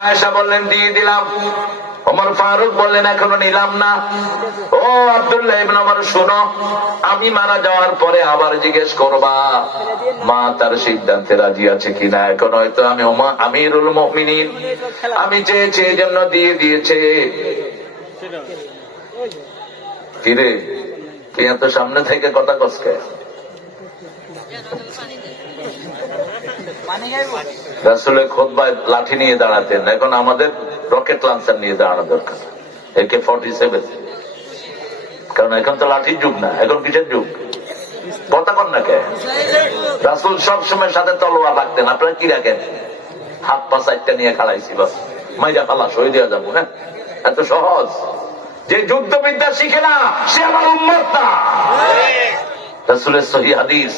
আয়েশা বললেন দিয়ে দিলাম। ওমর ফারুক বললেন এখনো নিলাম না। ও আব্দুল্লাহ ইবনে ওমর শোনো, আমি মারা যাওয়ার পরে আবার জিজ্ঞেস করবা মা তার সিদ্ধান্তে রাজি আছে কিনা। এখন হয়তো আমি আমিরুল মুমিনিন, আমি চেয়েছি এই জন্য দিয়ে দিয়েছে। কিরে কি এত সামনে থেকে কথা কসকে? রাসূলের খুতবায় লাঠি নিয়ে দাঁড়াতেন, এখন আমাদের রকেট লঞ্চার নিয়ে দাঁড়ানো দরকার, AK-47। কারণ এখন তো লাঠির যুগ না, এখন কিসের যুগ? কথা কন না কে? রাসূল সবসময় সাথে তলোয়ার রাখতেন, আপনারা কি রাখেন? হাত পা চারটা নিয়ে খাড়াইছিল, মাইরা ফালা শহীদ হয়ে যাবো। হ্যাঁ, এত সহজ। যে যুদ্ধবিদ্যা শিখে না সে আমার উম্মত না। রাসূলের সহিহ হাদিস,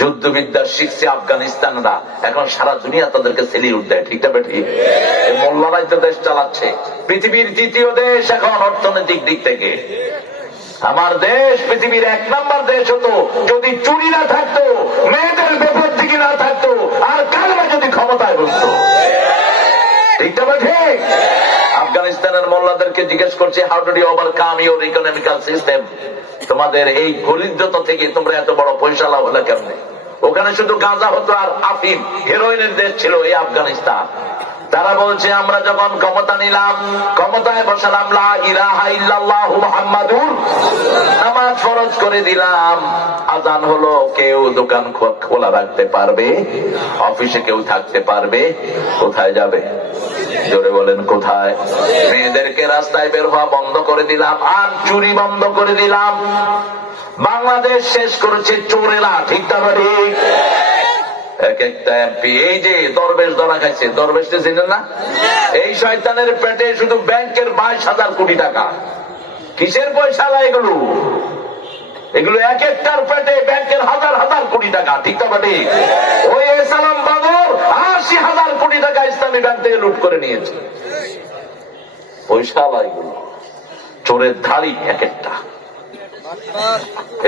যুদ্ধবিদ্যা শিখছে আফগানিস্তানরা, এখন সারা দুনিয়া তাদেরকে সেলিউট দেয়। ঠিক না বেঠিক? মোল্লারাই তো দেশ চালাচ্ছে, পৃথিবীর দ্বিতীয় দেশ এখন অর্থনৈতিক দিক থেকে। আমার দেশ পৃথিবীর 1 নম্বর দেশ হতো যদি চুরি না থাকতো, মেয়েদের বেপর দিকে না থাকতো, আর কালমা যদি ক্ষমতায় বসতো। ঠিক না বেঠিক? আফগানিস্তানের মোল্লাদেরকে জিজ্ঞেস করছে, how do you overcome your economical system? তোমাদের এই দরিদ্রতা থেকে তোমরা এত বড় পয়সা লাভ হলো কেমনে? ওখানে শুধু গাঁজা হতো আর আফিম, হেরোইনের দেশ ছিল এই আফগানিস্তান। তারা বলছে আমরা যখন ক্ষমতা নিলাম, ক্ষমতায় বসালাম, লা ইলাহা ইল্লাল্লাহু মুহাম্মাদুর, নামাজ ফরজ করে দিলাম, আযান হলো, কেউ দোকান খোলা রাখতে পারবে, অফিসে কেউ থাকতে পারবে, কোথায় যাবে? জোরে বলেন কোথায়? মেয়েদেরকে রাস্তায় বের হওয়া বন্ধ করে দিলাম, আর চুরি বন্ধ করে দিলাম। বাংলাদেশ শেষ করেছে চোরেরা। ঠিক না ঠিক? এক একটা এমপি, এই যে দরবেশ ধরা খাইছে, দরবেশকে চিনেন না? এই শয়তানের পেটে শুধু ব্যাংকের 22,000 কোটি টাকা। কিসের পয়সা এগুলো? এগুলো এক একটার পেটে ব্যাংকের 1000 কোটি টাকা। ঠিক না ঠিক? ওই সালাম বাদর 80,000 কোটি টাকা ইসলামী ব্যাংক থেকে লুট করে নিয়েছে। পয়সা এগুলো চোরের ধাড়ি এক একটা।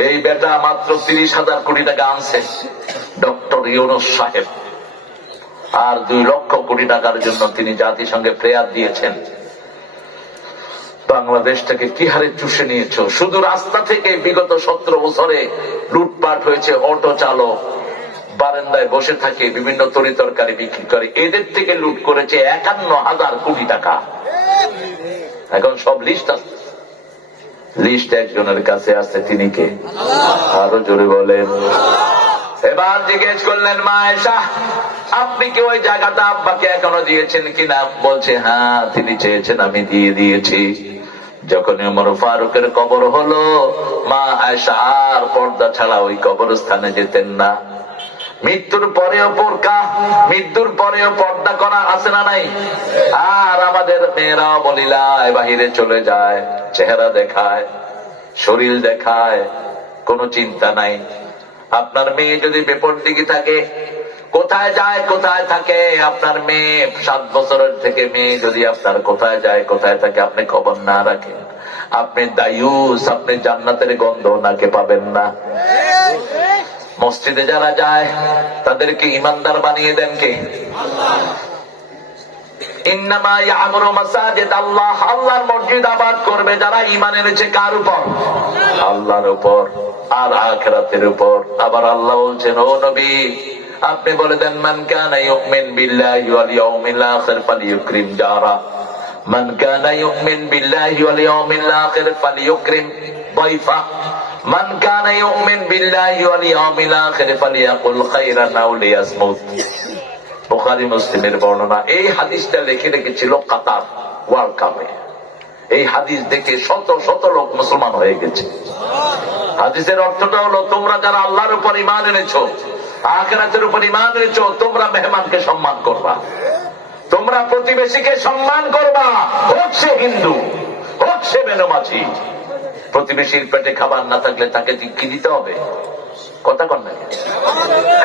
এই বেটা মাত্র 30,000 কোটি টাকা আনছে ডক্টর ইউনূস সাহেব, আর 2 লক্ষ কোটি টাকার জন্য তিনি জাতিসংঘে প্রেয়ার দিয়েছেন। বাংলাদেশটাকে কি হারে চুষে নিয়েছ। শুধু রাস্তা থেকে বিগত 17 বছরে লুটপাট হয়েছে। অটো চালক বারান্দায় বসে থাকে, বিভিন্ন তরি তরকারি বিক্রি করে, এদের থেকে লুট করেছে 51,000 কোটি টাকা। এখন সব লিস্ট আছে, লিস্ট একজনের কাছে আছে, তিনি কে? আরো জোরে বলেন। এবার জিজ্ঞেস করলেন মা আয়েশা, আপনি কি ওই জায়গাটা আব্বাকে এখনো দিয়েছেন কিনা? বলছে হ্যাঁ, তিনি চেয়েছেন, আমি দিয়ে দিয়েছি। যখন ওমর ফারুকের কবর হলো, মা আয়েশা আর পর্দা ছাড়া ওই কবরস্থানে যেতেন না। মৃত্যুর পরেও বোরকা, মৃত্যুর পরেও পর্দা করা আছে না নাই? আর আমাদের মেয়েরাও বলিলায় বাহিরে চলে যায়, চেহারা দেখায়, শরীর দেখায়, কোনো চিন্তা নাই। আপনার মেয়ে যদি বেপরদিকি থাকে, কোথায় যায় কোথায় থাকে? আপনার মেয়ে 7 বছরের থেকে মেয়ে যদি আপনার কোথায় যায় কোথায় থাকে আপনি খবর না রাখেন, আপনি দায়ুস, আপনি জান্নাতের গন্ধ নাকে পাবেন না। মসজিদে যারা যায় তাদেরকে ইমানদার বানিয়ে দেন কে? ইন্নামা ইয়ামুরু মাসাজিদ আল্লাহ, আল্লাহর মসজিদ আবাদ করবে যারা ঈমান এনেছে। কার উপর? আল্লাহর উপর আর আখিরাতের উপর। আবার আল্লাহ বলছেন, ও নবী আপনি বলে দেন, মান কানা ইউমিন বিল্লাহি ওয়াল ইয়াউমিল আখির ফালিয়ুকরিম জারা, মান কানা ইউমিন বিল্লাহি ওয়াল ইয়াউমিল আখির ফালিয়ুকরিম দাইফা, মান কানা ইউমিন বিল্লাহি ওয়াল ইয়াউমিল আখির ফালিয়াকুল খায়রান আও লিয়াসমুত। বুখারী মুসলিমের বর্ণনা। এই হাদিসটা লিখে রেখেছিল কাতার ওয়ার্ল্ড কাপে। এই হাদিস দেখে শত শত লোক মুসলমান হয়ে গেছে। হাদিসের অর্থটা হলো, তোমরা যারা আল্লাহর উপর ঈমান এনেছো, আখিরাতের উপর ঈমান এনেছো, তোমরা মেহমানকে সম্মান করবা, তোমরা প্রতিবেশীকে সম্মান করবা, হোক সে হিন্দু, হোক সে বেনমাজি। প্রতিবেশীর পেটে খাবার না থাকলে তাকে কি দিতে হবে? কথা কন না?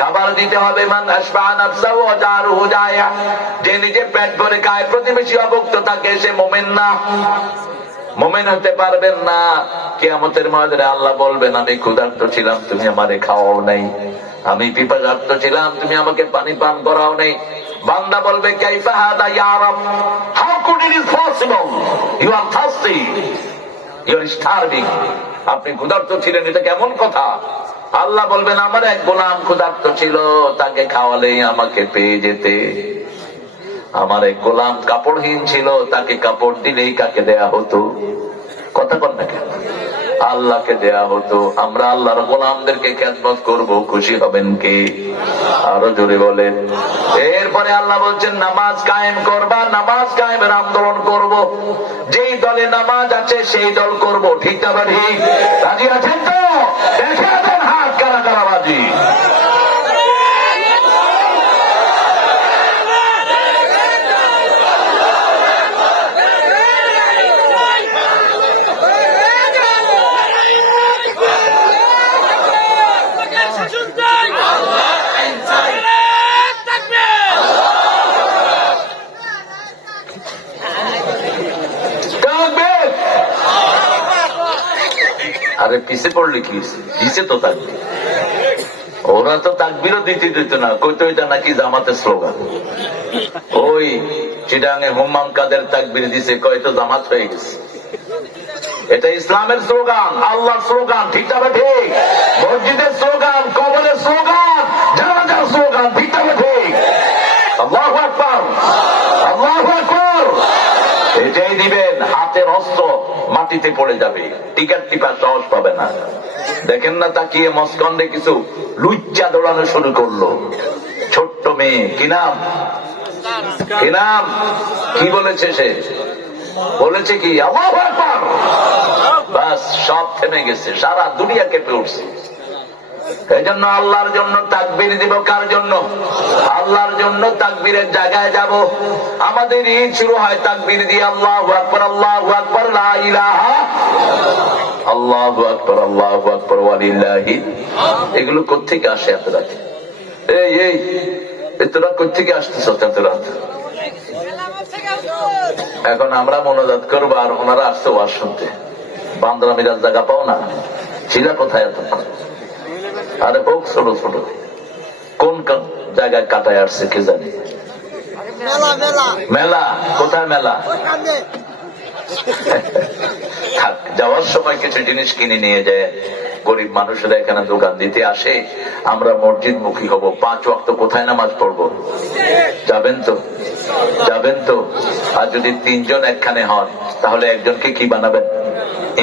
খাবার দিতে হবে। মান আশবাআ নাফসাহু ওয়া জারুহু জায়া, যে নিজে পেট ভরে খায়, প্রতিবেশী অভুক্ত থাকে, সে মুমিন না। মুমিন হতে পারবেন না। কিয়ামতের ময়দানে আল্লাহ বলবেন, আমি ক্ষুধার্ত ছিলাম, তুমি আমারে খাওয়াও নাই, আমি পিপাসার্ত ছিলাম, তুমি আমাকে পানি পান করাও নাই। বান্দা বলবে কাইফা হাদা ইয়া রব, how could it is possible, you are thirsty, you are starving, আপনি ক্ষুধার্ত ছিলেন, এটা কেমন কথা? আল্লাহ বলবেন আমার এক গোলাম ক্ষুধার্ত ছিল, তাকে খাওয়ালেই আমাকে পেয়ে যেতে। আমার এক গোলাম কাপড়হীন ছিল, তাকে কাপড় দিলেই কাকে দেয়া হতো? কথা বল না কেন? আল্লাহকে দেয়া হতো। আমরা আল্লাহর গোলামদেরকে খেদমত করব, খুশি হবেন কে? আরো জোরে বলেন। এরপরে আল্লাহ বলছেন নামাজ কায়েম করবা, নামাজ কায়েমের আন্দোলন করব, যেই দলে নামাজ আছে সেই দল করব, ঠিক না ঠিক? রাজি আছেন তো? দেখে দেন হাত কারা কারা রাজি। আরে পিছে পড়লে কি পিছে তো থাকবে, ওরা তো তাকবীরও দিতে দিত না, কইতো এটা নাকি জামাতের স্লোগান। ওই চিটাঙে হুম্মাম কাদের তাকবীর দিছে, কয়তো জামাত হয়ে গেছে। এটা ইসলামের স্লোগান, আল্লাহর স্লোগান, ঠিক না ঠিক? মসজিদের স্লোগান, কবরের স্লোগান, জানাজার স্লোগান, ঠিক না ঠিক? আল্লাহু আকবার, আল্লাহু আকবার। এটাই দিবেন, হাতের হস্ত মাটিতে পড়ে যাবে, টিকার টিপা সাহস পাবে না। দেখেন না তাকিয়ে মস্কন্ডে কিছু লুচ্চা দৌড়ানো শুরু করলো, ছোট্ট মেয়ে, কি নাম, কি নাম, কি বলেছে সে? বলেছে কি আল্লাহু আকবার, বাস সব থেমে গেছে, সারা দুনিয়া কেঁপে উঠছে। এই জন্য আল্লাহর জন্য তাকবীর দিব, কার জন্য? আল্লাহর জন্য তাকবীরের জায়গায় যাব। আমাদের ঈদ শুরু হয় তাকবীর দিয়ে, আল্লাহু আকবার, আল্লাহু আকবার, লা ইলাহা, আল্লাহু আকবার, আল্লাহু আকবার, ওয়া লিল্লাহি। এগুলো কোত্থেকে আসে এত রাতে? এই তোরা কোত্থেকে আসতেছ এত রাত? এখন আমরা মনোজাত করবো, আর ওনারা আসছে ওয়াজ শুনতে। বান্দরা মিরাজ জায়গা পাও না, ছিল কোথায় এতক্ষণ? আরে হোক ছোট ছোট, কোন জায়গায় কাটায় আসছে কে জানে। মেলা কোথায়? মেলা যাওয়ার সময় কিছু জিনিস কিনে নিয়ে যায়, গরিব মানুষেরা এখানে দোকান দিতে আসে। আমরা মসজিদ মুখী হব, 5 ওয়াক্ত কোথায় নামাজ পড়বো? যাবেন তো? যাবেন তো? আর যদি 3 জন একখানে হন, তাহলে একজনকে কি বানাবেন?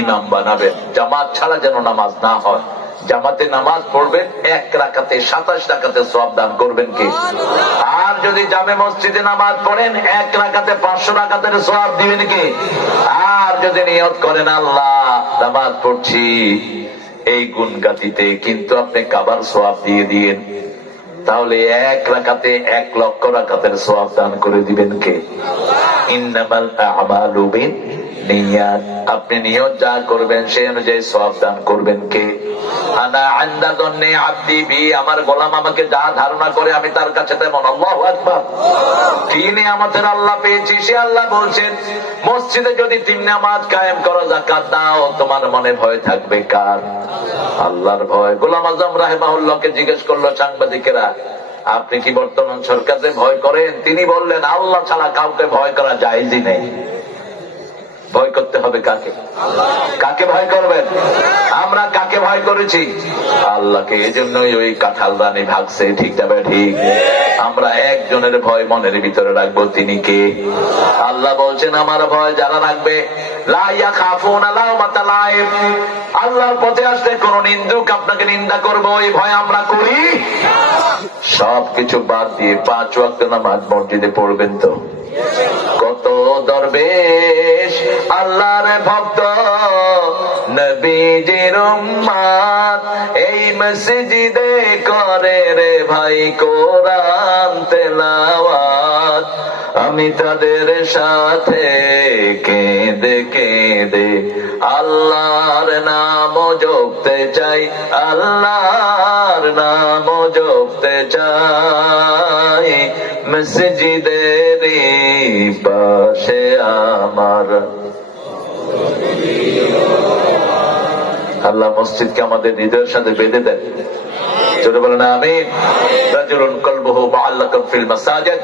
ইমাম বানাবেন। জামাত ছাড়া যেন নামাজ না হয়। জামাতে নামাজ পড়বেন, 1 রাকাতে 27 রাকাতে সওয়াব দান করবেন কে? আর যদি জামে মসজিদে নামাজ পড়েন, 1 রাকাতে 500 রাকাতের সওয়াব দিবেন কে? আর যদি নিয়ত করেন আল্লাহ নামাজ পড়ছি এই গুণ গাতিতে, কিন্তু আপনি কাবার সওয়াব দিয়ে দিয়েন, তাহলে 1 রাকাতে 1 লক্ষ রাকাতের সওয়াব দান করে দিবেন কে? ইন্নামাল আ'মালু বিন্নিয়াত। আপনি নিয়ত যা করবেন সেই অনুযায়ী সওয়াব দান করবেন কে? আনা ইনদা যন্নি আবদি বি, আমার গোলাম আমাকে যা ধারণা করে আমি তার কাছে তেমন। আল্লাহু আকবার। কি নিয়ামতের আল্লাহ পেয়েছি, সে আল্লাহ বলছেন মসজিদে যদি 3 নামাজ কায়েম করো, যাকাত দাও, তোমার মনে ভয় থাকবে কার? আল্লাহর ভয়। গোলাম আজম রাহিমাহুল্লাহকে জিজ্ঞেস করলো সাংবাদিকেরা, আপনি কি বর্তমান সরকারকে ভয় করেন? তিনি বললেন আল্লাহ ছাড়া কাউকে ভয় করা জায়েজই নেই। ভয় করতে হবে কাকে? কাকে ভয় করবেন? আমরা কাকে ভয় করেছি? আল্লাহকে। এই জন্যই ওই কাঁঠাল রানী ভাগছে, ঠিক যাবে ঠিক? আমরা একজনের ভয় মনের ভিতরে রাখবো, তিনি কে? আল্লাহ বলছেন আমার ভয় যারা রাখবে, লা ইয়াখাফুনা লাওমাতা লাইম, আল্লাহর পথে আসলে কোন নিন্দুক আপনাকে নিন্দা করবো, ওই ভয় আমরা করি। সবকিছু বাদ দিয়ে 5 ওয়াক্ত নামাজ মসজিদে পড়বেন তো? কত দরবেশ আল্লাহর ভক্ত নবীজির উম্মত এই মসজিদে করে রে ভাই কোরআন তেলাওয়াত, আমি তাদের সাথে কেঁদে কেঁদে আল্লাহর নাম জপতে চাই, আল্লাহর নাম জপতে চাই, মসজিদের পাশে আমার। আল্লাহ মসজিদকে আমাদের হৃদয়ের সাথে বেঁধে দেন, জোরে বলেন আমিন। রাজুলুন কলবুহু মুআল্লাকুন ফিল মাসাজিদ,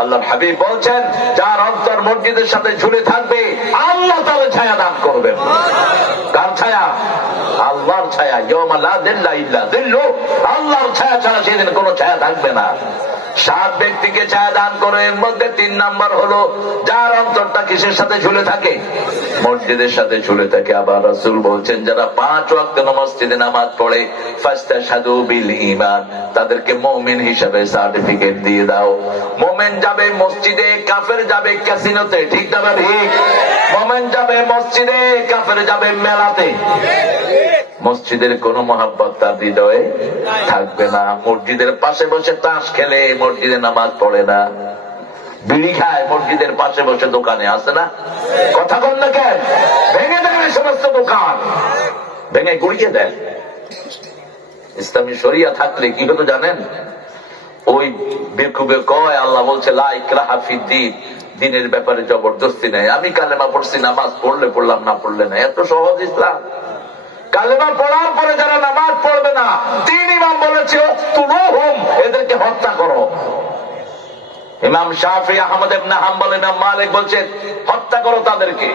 আল্লাহর হাবিব বলছেন যার অন্তর মসজিদের সাথে ঝুলে থাকবে আল্লাহ তাআলা ছায়া দান করবেন। কার ছায়া? আল্লাহর ছায়া। ইয়াউমা লা যিল্লা ইল্লা যিল্লু, আল্লাহর ছায়া ছাড়া সেদিন কোনো ছায়া থাকবে না। 7 ব্যক্তিকে ছায়া দান করে, এর মধ্যে 3 নাম্বার হলো যার অন্তরটা কিসের সাথে ঝুলে থাকে? মসজিদের সাথে ঝুলে থাকে। আবার রাসূল বলছেন যারা 5 ওয়াক্ত মসজিদে নামাজ পড়ে ফাস্তাশহাদু বিল ঈমান, তাদেরকে মুমিন হিসেবে সার্টিফিকেট দিয়ে দাও। মুমিন যাবে মসজিদে, কাফের যাবে ক্যাসিনোতে, ঠিক না ঠিক? মুমিন যাবে মসজিদে, কাফের যাবে মেলাতে। মসজিদের কোন মহাব্বত তার হৃদয়ে থাকবে না। মসজিদের পাশে বসে তাস খেলে, মসজিদে নামাজ পড়ে না। বিড়ি খায় মসজিদের পাশে বসে, দোকানে আছে না? কথা বল না কেন? ভেঙে দেন সমস্ত দোকান, ভেঙে গুড়িয়ে দেন। ইসলামী শরিয়া থাকলে কি হতো জানেন? ওই বেকুবে কয় আল্লাহ বলছে লা ইকরাহা ফিদ্দীন, দিনের ব্যাপারে জবরদস্তি নেই। আমি কালেমা পড়ছি, নামাজ পড়লে পড়লাম, না পড়লে না। এত সহজ ইসলাম। কালেমা পড়ার পরে যারা নামাজ পড়বে না, 3 ইমাম বলেছিল তুলুহুম, এদেরকে হত্যা করো। ইমাম শাফি, আহমদ ইবনে হাম্বল, ইমাম মালিক বলছেন হত্যা করো তাদেরকে।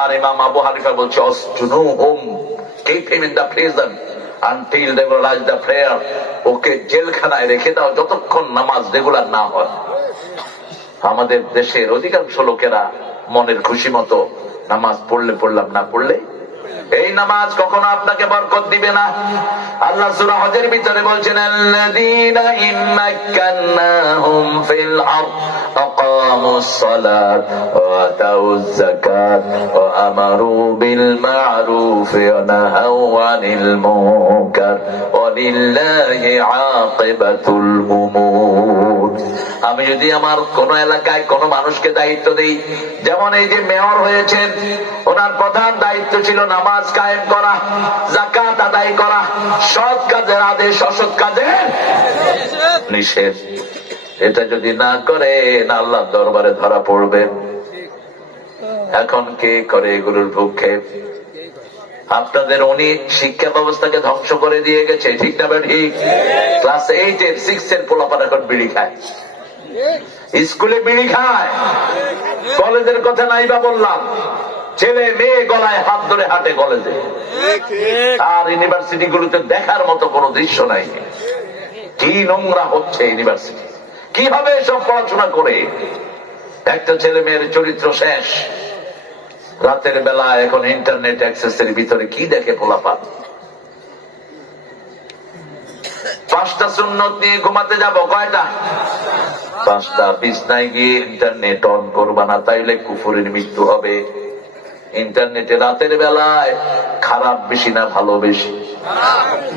আর ইমাম আবু হানিফা বলছে অসজুনুহুম, keep him in the prison until they realize the prayer, ওকে জেলখানায় রেখে দাও যতক্ষণ নামাজ রেগুলার না হয়। আমাদের দেশের অধিকাংশ লোকেরা মনের খুশি মতো নামাজ পড়লে পড়লাম, না পড়লে এই নামাজ কখনো আপনাকে বরকত দিবে না। আল্লাহ সূরা হজের ভিতরে বলছেন আল্লাযীনা ইম্মাক্কান্নাহুম ফিল আরদ আকামুস সালাত ওয়া আতাউয যাকাত ওয়া আমারু বিল মা'রুফ ওয়া নাহাউ আনিল মুনকার ওয়া লিল্লাহি আকিবাতুল উমুর। আমি যদি আমার কোন এলাকায় কোন মানুষকে দায়িত্ব দেই, যেমন এই যে মেয়র হয়েছেন, ওনার প্রধান দায়িত্ব ছিল নামাজ কায়েম করা, যাকাত আদায় করা, সৎ কাজের আদেশ, অসৎ কাজের নিষেধ। এটা যদি না করে আল্লাহর দরবারে ধরা পড়বেন। এখন কে করে এগুলোর ভূক্ষেপ? আপনাদের উনি শিক্ষা ব্যবস্থাকে ধ্বংস করে দিয়ে গেছে, ঠিক না ঠিক? ক্লাস 8 এর 6 এর পোলাপান এখন বিড়ি খায়, স্কুলে বিড়ি খায়। কলেজের কথা নাই বা বললাম, ছেলে মেয়ে গলায় হাত ধরে হাঁটে কলেজে। আর ইউনিভার্সিটি গুলোতে দেখার মতো কোন দৃশ্য নাই। কি নোংরা হচ্ছে ইউনিভার্সিটি, কিভাবে সব পড়াশোনা করে একটা ছেলে মেয়ের চরিত্র শেষ। রাতের বেলা এখন ইন্টারনেট অ্যাক্সেসের ভিতরে কি দেখে পোলাপান। 5টা সুন্নত নিয়ে ঘুমাতে যাব, কয়টা? 5টা। বিছনায় গিয়ে ইন্টারনেট অন করবা না, তাইলে কুফরের মৃত্যু হবে। ইন্টারনেটে রাতের বেলায় খারাপ বেশি না ভালো বেশি?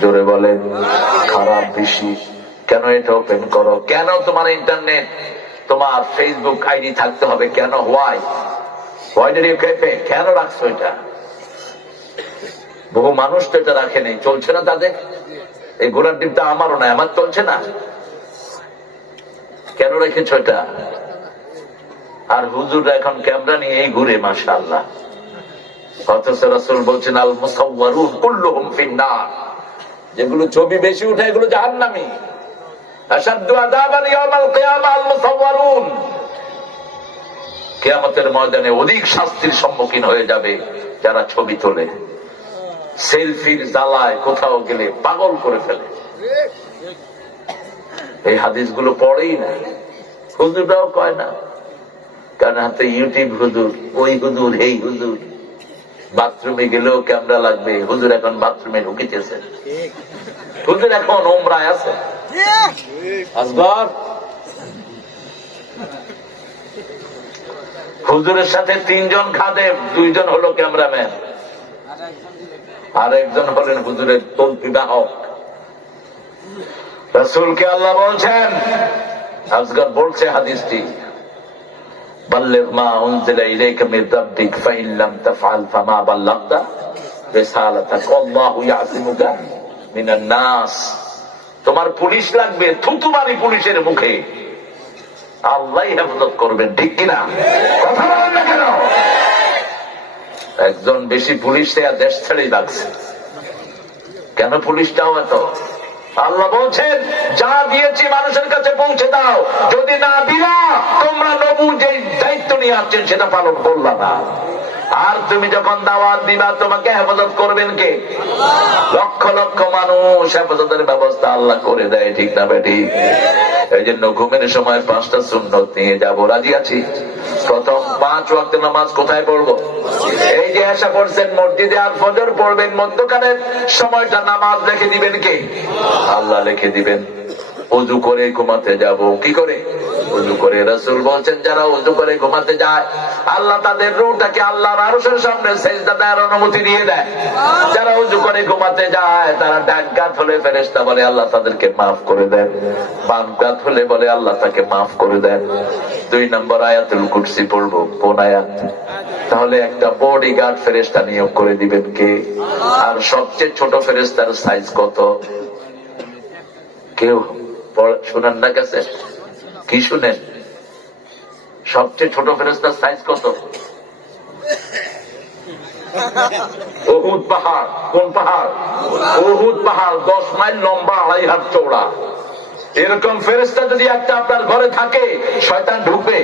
জোরে বলেন, খারাপ বেশি। কেন এটা ওপেন করো? কেন তোমার ইন্টারনেট, তোমার ফেসবুক আইডি থাকতে হবে? কেন? Why did you keep it? কেন রাখছো এটা? বহু মানুষ তো এটা রাখে নেই, চলছে না তাদের। এই ঘোড়ার ডিমটা আমারও না, আমার চলছে না। কেন রেখেছো এটা? আর হুজুররা এখন ক্যামেরা নিয়ে এই ঘুরে, মাশাআল্লাহ। অথচ রাসূল বলছেন আল মুসাওয়ারুন কুল্লুহুম ফিন্নার, যেগুলো ছবি বেশি উঠে এগুলো জাহান্নামী। আশাদ্দু আযাবান ইয়াউমাল কিয়ামাহ আল মুসাওয়ারুন, কিয়ামতের ময়দানে অধিক শাস্তির সম্মুখীন হয়ে যাবে যারা ছবি তোলে। সেলফির জ্বালায় কোথাও গেলে পাগল করে ফেলে। এই হাদিসগুলো পড়েই না, হুজুররাও কয় না, কারণ হাতে ইউটিউব হুজুর, ওই হুজুর, এই হুজুর। বাথরুমে গেলেও ক্যামেরা লাগবে। হুজুর এখন বাথরুমে ঢুকিতেছে, হুজুর এখন ওমরায় আছে। আসগর হুজুরের সাথে 3 জন খাদেম, 2 জন হলো ক্যামেরাম্যান, আর একজন হলেন হুজুরের তলপি বাহক। রাসূলকে আল্লাহ বলছেন, আসগর বলছে হাদিসটি, বাল্লিগ মা উনজিলা ইলাইকা মির রাব্বিক ফাইন লাম তাফআল ফামা বাল্লাগতা রিসালাতাক আল্লাহু ইয়াসিমুকা মিনান নাস। তোমার পুলিশ লাগবে, থুতু মারি পুলিশের মুখে, আল্লাহ হেফাজত করবেন, ঠিক কিনা? কথা বলেন না কেন? একজন বেশি পুলিশ দেশ ছেড়েই লাগছে। কেন পুলিশটাও এত? আল্লাহ বলছেন যা দিয়েছি মানুষের কাছে পৌঁছে দাও, যদি না দিলা তোমরা নবু যে দায়িত্ব নিয়ে আসছেন সেটা পালন করলা না। আর তুমি যখন দাওয়াত দিবা তোমাকে হেফাজত করবেন কে? লক্ষ লক্ষ মানুষ হেফাজতের ব্যবস্থা আল্লাহ করে দেয়, ঠিক না বেঠিক? এই জন্য ঘুমের সময় 5টা সুন্নত নিয়ে যাব, রাজি আছি? প্রথম 5 ওয়াক্ত নামাজ কোথায় পড়বো? এই যে এসা পড়ছেন মসজিদে, আর ফজর পড়বেন, মধ্যখানের সময়টা নামাজ লিখে দিবেন কে? আল্লাহ লিখে দিবেন। ওযু করে ঘুমাতে যাব, কি করে? ওযু করে। রাসূল বলছেন যারা ওযু করে ঘুমাতে যায় আল্লাহ তাদের রূহটাকে আল্লাহর আরশের সামনে সিজদা দেওয়ার অনুমতি দিয়ে দেয়। যারা ওযু করে ঘুমাতে যায় তারা ডান কাত হলে ফেরেশতা বলে আল্লাহ তাদেরকে মাফ করে দেন, বাম কাত হলে বলে আল্লাহ তাকে মাফ করে দেন। 2 নম্বর আয়াতুল কুরসি পড়বো। কোন আয়াত? তাহলে একটা বডিগার্ড ফেরেশতা নিয়োগ করে দিবেন কে? আর সবচেয়ে ছোট ফেরেশতার সাইজ কত? কেউ শুনেন না? কাছে কি শুনেন? সবচেয়ে ছোট ফেরেশতার সাইজ কত? উহুদ পাহাড়। কোন পাহাড়? উহুদ পাহাড় 10 মাইল লম্বা, 2.5 হাত চওড়া। এরকম ফেরেশতা যদি একটা আপনার ঘরে থাকে শয়তান ঢুকবে?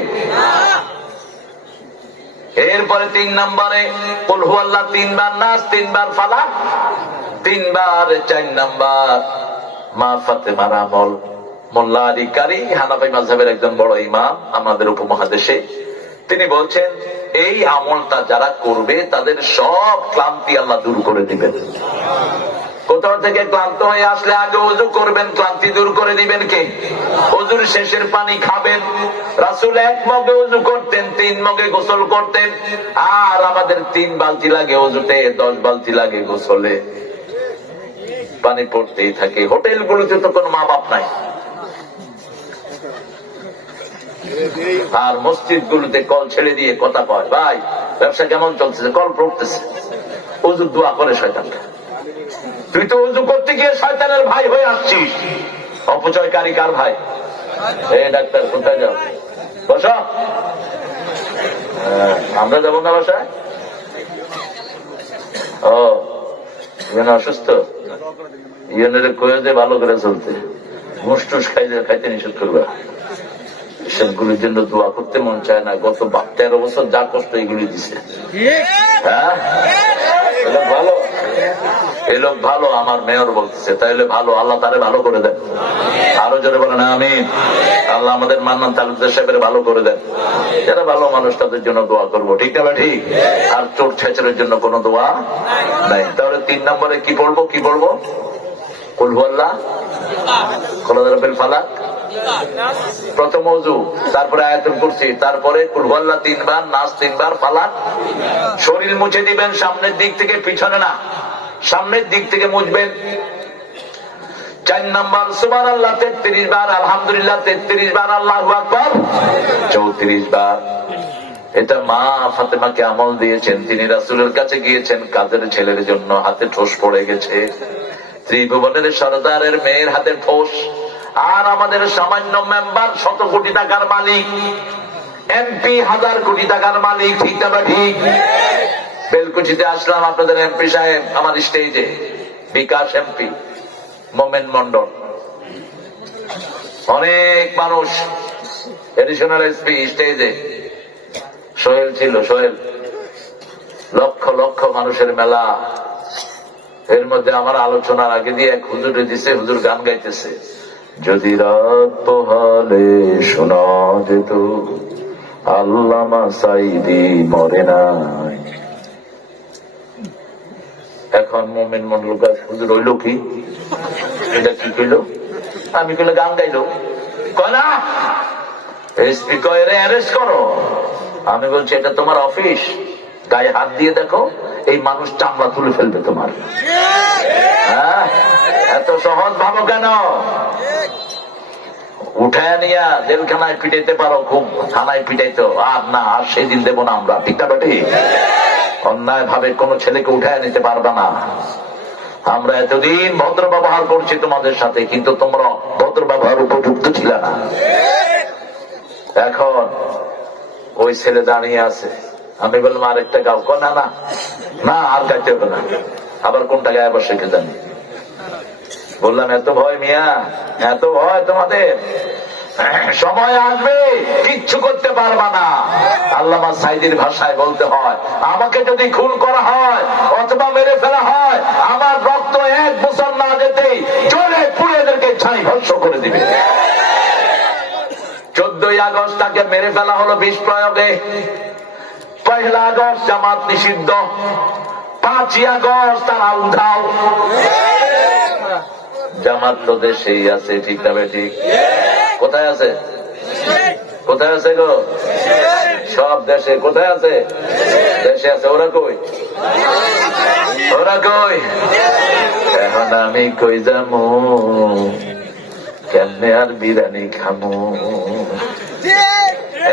এরপরে 3 নম্বরে কুল হুয়াল্লাহ 3 বার, নাস 3 বার, ফালাক 3 বার। 4 নম্বর মা ফাতেমার আমল। মোল্লা আলী কারি হানাফি মাযহাবের একজন বড় ইমাম আমাদের উপমহাদেশে, তিনি বলছেন এই আমলটা যারা করবে তাদের সব ক্লান্তি আল্লাহ দূর করে দিবেন। কোথাও থেকে ক্লান্ত হয়ে আসলে আগে ওযু করবেন, ক্লান্তি দূর করে দিবেন কে? ওযুর শেষের পানি খাবেন। রাসূল 1 মগে ওযু করতেন, 3 মগে গোসল করতেন। আর আমাদের 3 বালতি লাগে ওযুতে, 10 বালতি লাগে গোসলে। পানি পড়তেই থাকে। হোটেলগুলোতে তো কোনো মা বাপ নাই, আর মসজিদ গুলোতে কল ছেড়ে দিয়ে কথা কয়, ভাই ব্যবসা কেমন চলতেছে? কল পড়তেছে। ওযু দোয়া করে শয়তানকে। তুই তো ওযু করতে গিয়ে শয়তানের ভাই হয়ে আসছিস। অপচয়কারী কার ভাই? এই ডাক্তার কোথায় যাও? বসো। আমরা যাবো না বাসায়? ও অসুস্থ, ইউনিরে কয়ে যে ভালো করে চলতে, মুসটুস খাইতে নিষেধ করবে। সেগুলির জন্য দোয়া করতে মন চায় না। গত 13 বছর যা কষ্ট এগুলি দিছে। হ্যাঁ, ভালো, এই লোক ভালো, আমার মেয়র বলতেছে, তাইলে ভালো, আল্লাহ তারে ভালো করে দেন। আরো জোরে বলেন আমিন। আল্লাহ আমাদের মান্নান তালুকদার সাহেবের ভালো করে দেন। যারা ভালো মানুষ তাদের জন্য দোয়া করবো, ঠিক না? ঠিক। আর চোর ছেচরের জন্য কোনো দোয়া নাই। তাহলে 3 নম্বরে কি পড়বো? কি পড়বো? কুল হুয়াল্লাহ, কুল রাব্বিল ফালাক, প্রথম ওযু, তারপরে আয়াতুল কুরসি, তারপরে কুল হুয়াল্লাহ 3 বার, নাস 3 বার, ফালাক। শরীর মুছে দিবেন, সামনের দিক থেকে, পিছনে না, সামনের দিক থেকে মুছবেন। 4 নম্বর সুবহানাল্লাহ 33 বার, আলহামদুলিল্লাহ 33 বার, আল্লাহু আকবার 34 বার। এটা মা ফাতেমাকে আমল দিয়েছেন। তিনি রাসূলের কাছে গিয়েছেন কাদের ছেলের জন্য, হাতে ঠোস পড়ে গেছে। ত্রিভুবনের সরদারের মেয়ের হাতে ঠোস। আর আমাদের সামান্য মেম্বার 100 কোটি টাকার মালিক, এমপি 1000 কোটি টাকার মালিক, ঠিক না? ঠিক। বেলকুচিতে আসলাম, আপনাদের এমপি সাহেব আমার স্টেজে, বিকাশ এমপি, মোমেন মন্ডল, অনেক মানুষ, এডিশনাল এসপি স্টেজে, সোহেল ছিল, সোহেল, লক্ষ লক্ষ মানুষের মেলা। এর মধ্যে আমার আলোচনার আগে দিয়ে এক হুজুরে দিছে, হুজুর গান গাইতেছে, যদি রাত পোহালে শোনা যেত আল্লামা সাইদি মরে নাই। এখন মোমেন মন্ডল হুজুর হইল কি? এটা কি কইল? আমি কইলে গান গাইল। কয় না, এসপি কয় অ্যারেস্ট করো। আমি বলছি এটা তোমার অফিস, গায়ে হাত দিয়ে দেখো, এই মানুষ চামড়া তুলে ফেলবে তোমার। হ্যাঁ, এত সহজ ভাবো কেন? উঠায় নিয়া জেলখানায় পিটাইতে পারো, খুব থানায় পিটাইতো, আর না, আর সেদিন দেবো না আমরা, ঠিক না? বেটি, অন্যায় ভাবে কোন ছেলেকে উঠায় নিতে পারবে না। আমরা এতদিন ভদ্র ব্যবহার করছি তোমাদের সাথে, কিন্তু তোমরা ভদ্র ব্যবহার উপযুক্ত ছিল না। এখন ওই ছেলে দাঁড়িয়ে আছে, আমি বললাম আরেকটা গাও। না না না, আর গাইতে হবে না। আবার কোনটা গায়ে বসে কে জানি। বললাম এত ভয় মিয়া, এত ভয় তোমাদের, সময় আসবে কিচ্ছু করতে পারবা না। আল্লামা সাইদির ভাষায় বলতে হয়, আমাকে যদি খুন করা হয় অথবা মেরে ফেলা হয়, আমার রক্ত এক বছর না যেতেই জ্বলে পুড়ে এদেরকে ছাই ভস্ম করে দিবে। 14ই আগস্ট তাকে মেরে ফেলা হলো বিষ প্রয়োগে। 1 আগস্ট জামাত নিষিদ্ধ, 5ই আগস্ট তারা উধাও। জামাত তো দেশেই আছে, ঠিক না ঠিক? কোথায় আছে? কোথায় আছে গো? সব দেশে। কোথায় আছে? দেশে আছে। ওরা কই? ওরা কই? এখন আমি কই যামু, কেমনে আর বিরিয়ানি খামু?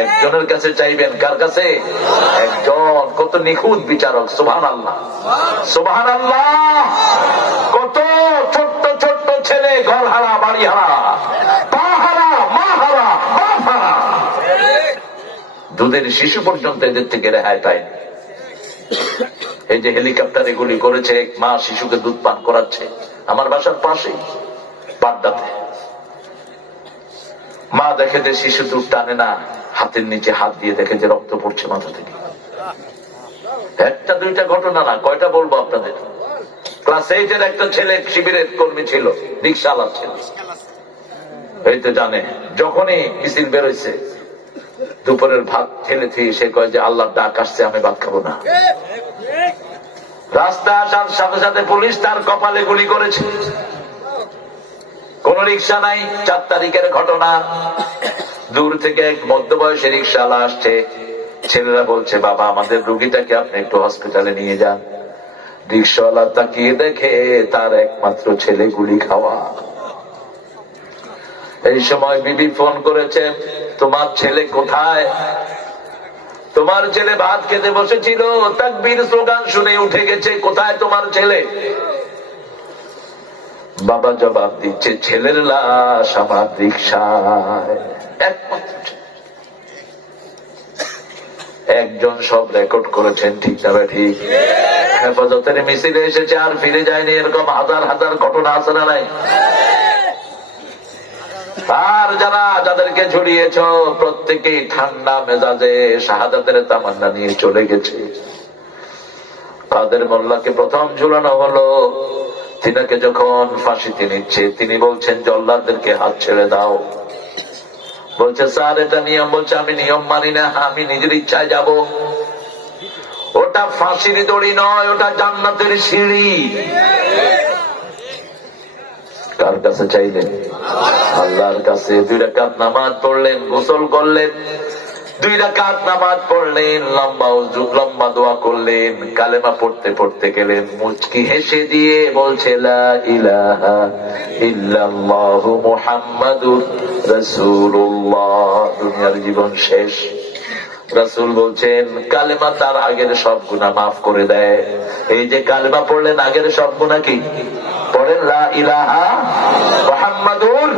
একজনের কাছে চাইবেন। কার কাছে? একজন। কত নিখুঁত বিচারক। সুবহানাল্লাহ, সুবহানাল্লাহ। কত ছোট্ট ছোট্ট ছেলে ঘর হারা, বাড়ি হারা, পা হারা, মা হারা, বাপ হারা, দুধের শিশু পর্যন্ত এদের থেকে রেহাই পায়নি। এই যে হেলিকপ্টারে গুলি করেছে, মা শিশুকে দুধ পান করাচ্ছে আমার বাসার পাশেই পাড্ডাতে। মা দেখে যে শিশু দুধ টানে না, হাতের নিচে হাত দিয়ে দেখে যে রক্ত পড়ছে মাথা থেকে। একটা দুইটা ঘটনা না, কয়টা বলবো আপনাদের। ক্লাস 8-এর একটা ছেলে শিবিরের কর্মী ছিল, রিক্সা চালাচ্ছিল। এই তো জানে, যখনই মিছিল বেরোইছে দুপুরের ভাত ঠেলে থেকে সে কয় যে আল্লাহর ডাক আসছে, আমি ভাত খাবো না। রাস্তায় আসার সাথে সাথে পুলিশ তার কপালে গুলি করেছে। কোন রিক্সা নাই। 4 তারিখের ঘটনা। দূর থেকে এক মধ্যবয়সী রিক্সাওয়ালা আসছে। ছেলেরা বলছে, বাবা আমাদের রুগীটাকে আপনি একটু হসপিটালে নিয়ে যান। রিক্সাওয়ালা তাকিয়ে দেখে তার একমাত্র ছেলে গুলি খাওয়া। এই সময় বিবি ফোন করেছে, তোমার ছেলে কোথায়? তোমার ছেলে ভাত খেতে বসেছিল, তাকবীর স্লোগান শুনে উঠে গেছে, কোথায় তোমার ছেলে? বাবা জবাব দিচ্ছে, ছেলের লাশ আমার রিক্সায়। একজন সব রেকর্ড করেছেন, ঠিক না ঠিক? হেফাজতের মিছিলে এসেছে আর ফিরে যায়নি, এরকম হাজার হাজার ঘটনা আছে না নাই? আর যারা যাদেরকে ঝুলিয়েছ প্রত্যেকেই ঠান্ডা মেজাজে শাহাদাতের তামান্না নিয়ে চলে গেছে। কাদের মোল্লাকে প্রথম ঝুলানো হলো। তিনাকে যখন ফাঁসিতে নিচ্ছে তিনি বলছেন, জল্লাদদেরকে হাত ছেড়ে দাও। বলছে, স্যার এটা নিয়ম। বলছে, আমি নিয়ম মানি না, আমি নিজের ইচ্ছায় যাব। ওটা ফাঁসির দড়ি নয়, ওটা জান্নাতের সিঁড়ি। কার কাছে চাইলেন? আল্লাহর কাছে। 2 রাকাত নামাজ পড়লেন, গোসল করলেন, 2 রাকাত নামাজ পড়লেন, লম্বা দোয়া করলেন, কালেমা পড়তে পড়তে গেলেন, মুচকি হেসে দিয়ে বলছে, লা ইলাহা ইল্লাল্লাহু মুহাম্মাদুর রাসূলুল্লাহ। দুনিয়ার জীবন শেষ। রাসূল বলছেন, কালেমা তার আগের সব গুনাহ মাফ করে দেয়। এই যে কালেমা পড়লেন, আগের সব গুনাহ কি পড়েন? লা ইলাহা মুহাম্মাদুর।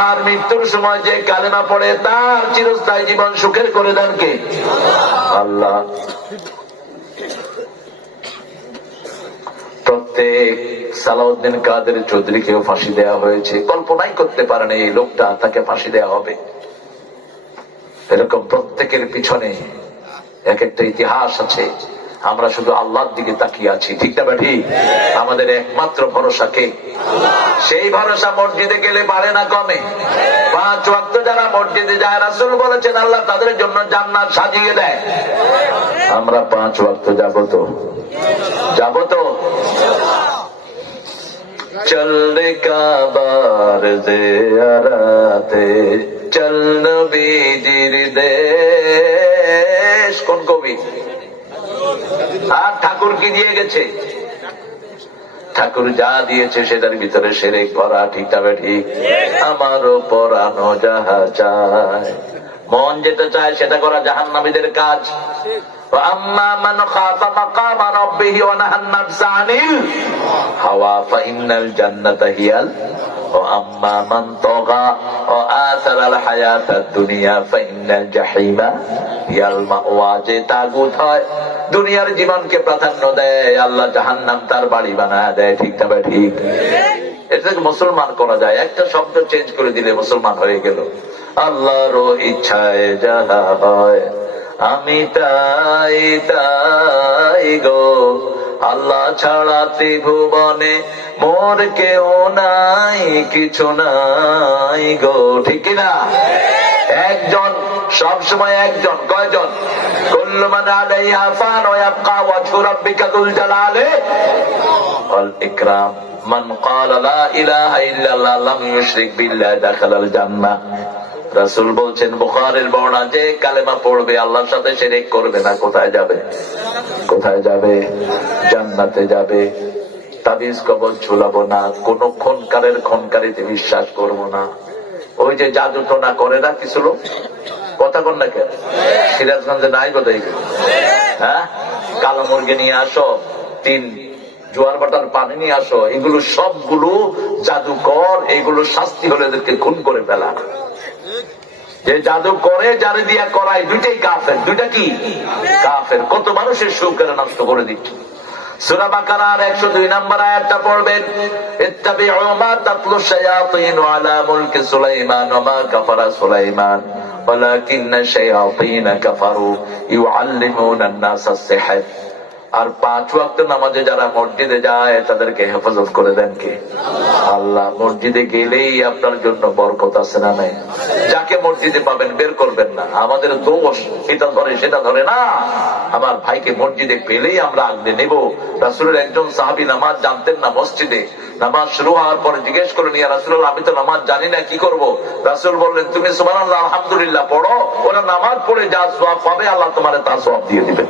আর মৃত্যুর সময় যে কালেমা পড়ে তার চিরস্থায়ী জীবন সুখের করে দেন কে? আল্লাহ। প্রত্যেক সালাউদ্দিন কাদের চৌধুরীকেও ফাঁসি দেওয়া হয়েছে। কল্পনাই করতে পারেন এই লোকটা, তাকে ফাঁসি দেওয়া হবে। এরকম প্রত্যেকের পিছনে এক একটা ইতিহাস আছে। আমরা শুধু আল্লাহর দিকে তাকিয়ে আছি, ঠিক না ঠিক? আমাদের একমাত্র ভরসা কে? সেই ভরসা মসজিদে গেলে বাড়ে না কমে? 5 ওয়াক্ত যারা মসজিদে যায়, রাসূল বলেছেন আল্লাহ তাদের জন্য জান্নাত সাজিয়ে দেয়। আমরা 5 ওয়াক্ত যাব তো? যাব তো? চল রে কাবার জিয়ারাতে, চল নবীজির দেশ। কোন কবি? আর ঠাকুর কি দিয়ে গেছে? ঠাকুর যা দিয়েছে সেটার ভিতরে শিরক ভরা, ঠিক না ঠিক? আমারও পরানো যাহা চায়, মন যেটা চায় সেটা করা জাহান্নামীদের কাজ। আম্মা মান খাফা মাকামা রাব্বিহি ওয়া নাহান নাফসা আনিল হাওয়া ফাইন্নাল জান্নাতা হিয়াল ওয়া আম্মা মান তাগা ওয়া আসারাল হায়াতাদ দুনিয়া ফাইন্নাল জাহিমা হিয়াল মাওয়া। যে তাগুত হয়, দুনিয়ার জীবনকে প্রাধান্য দেয়, আল্লাহ জাহান্নাম তার বাড়ি বানায় দেয়, ঠিক না ঠিক? এটাকে মুসলমান করা যায়, একটা শব্দ চেঞ্জ করে দিলে মুসলমান হয়ে গেল। আল্লাহর ইচ্ছায় যাহা হয় আমি তাই তাই গো, আল্লাহ ছাড়া ত্রিভুবনে মোর কেউ নাই, কিছু নাই গো, ঠিক না? একজন, সব সময় একজন। কয়জন? কুল্লু মান আলাইহা ফান ওয়া ইয়াবকা ওয়াজহু রাব্বিকা যুল জালালি ওয়াল ইকরাম। মান ক্বালা লা ইলাহা ইল্লাল্লাহ লাম ইউশরিক বিল্লাহি দাখালাল জান্নাহ। রাসূল বলছেন বুখারীর বর্ণনা, যে কালেমা পড়বে আল্লাহর সাথে শিরক করবে না, কোথায় যাবে? কোথায় যাবে? জান্নাতে যাবে। তাবিজ কবজ ঝুলাবো না, কোন খুনকারের খুনকারিতে বিশ্বাস করব না। ওই যে জাদু টোনা করে না কিছু লোক, কথা বল না কেন? সিরাজগঞ্জে নাই বোধহয়, হ্যাঁ? কালো মুরগি নিয়ে আসো, 3 জোয়ার বাটার পানি নিয়ে আসো, এগুলো সবগুলো জাদুকর। এগুলো শাস্তি হলে এদেরকে খুন করে ফেলা। যে জাদু করে, যারে দিয়া করায়, দুইটাই কাফের। দুইটা কি? কাফের। কত মানুষের সুখের নষ্ট করে দিচ্ছে। সূরা বাকারার 102 নম্বর আয়াতটা পড়বেন, ইত্তাবিউ মা তাতলু শায়াতিন আলা মুলকি সুলাইমান ওয়া মা কাফারা সুলাইমান ওয়ালাকিন্না শায়াতিন কাফারু ইউআল্লিমুনা আন-নাসা আস-সিহর। আর 5 ওয়াক্ত নামাজে যারা মসজিদে যায় তাদেরকে হেফাজত করে দেন কে? আল্লাহ। মসজিদে গেলেই আপনার জন্য বরকত আছে না নাই? যাকে মসজিদে পাবেন বের করবেন না, আমাদের দোষ এটা ধরে সেটা ধরে না। আমার ভাইকে মসজিদে পেলেই আমরা আগলে নেব। রাসূলের একজন সাহাবী নামাজ জানতেন না, মসজিদে নামাজ শুরু হওয়ার পরে জিজ্ঞেস করলেন, ইয়া রাসূলুল্লাহ, আমি তো নামাজ জানি না, কি করব? রাসূল বললেন, তুমি সুবহানাল্লাহ আলহামদুলিল্লাহ পড়ো, ওরা নামাজ পড়ে যা সওয়াব পাবে আল্লাহ তোমার তার সওয়াব দিয়ে দিবেন।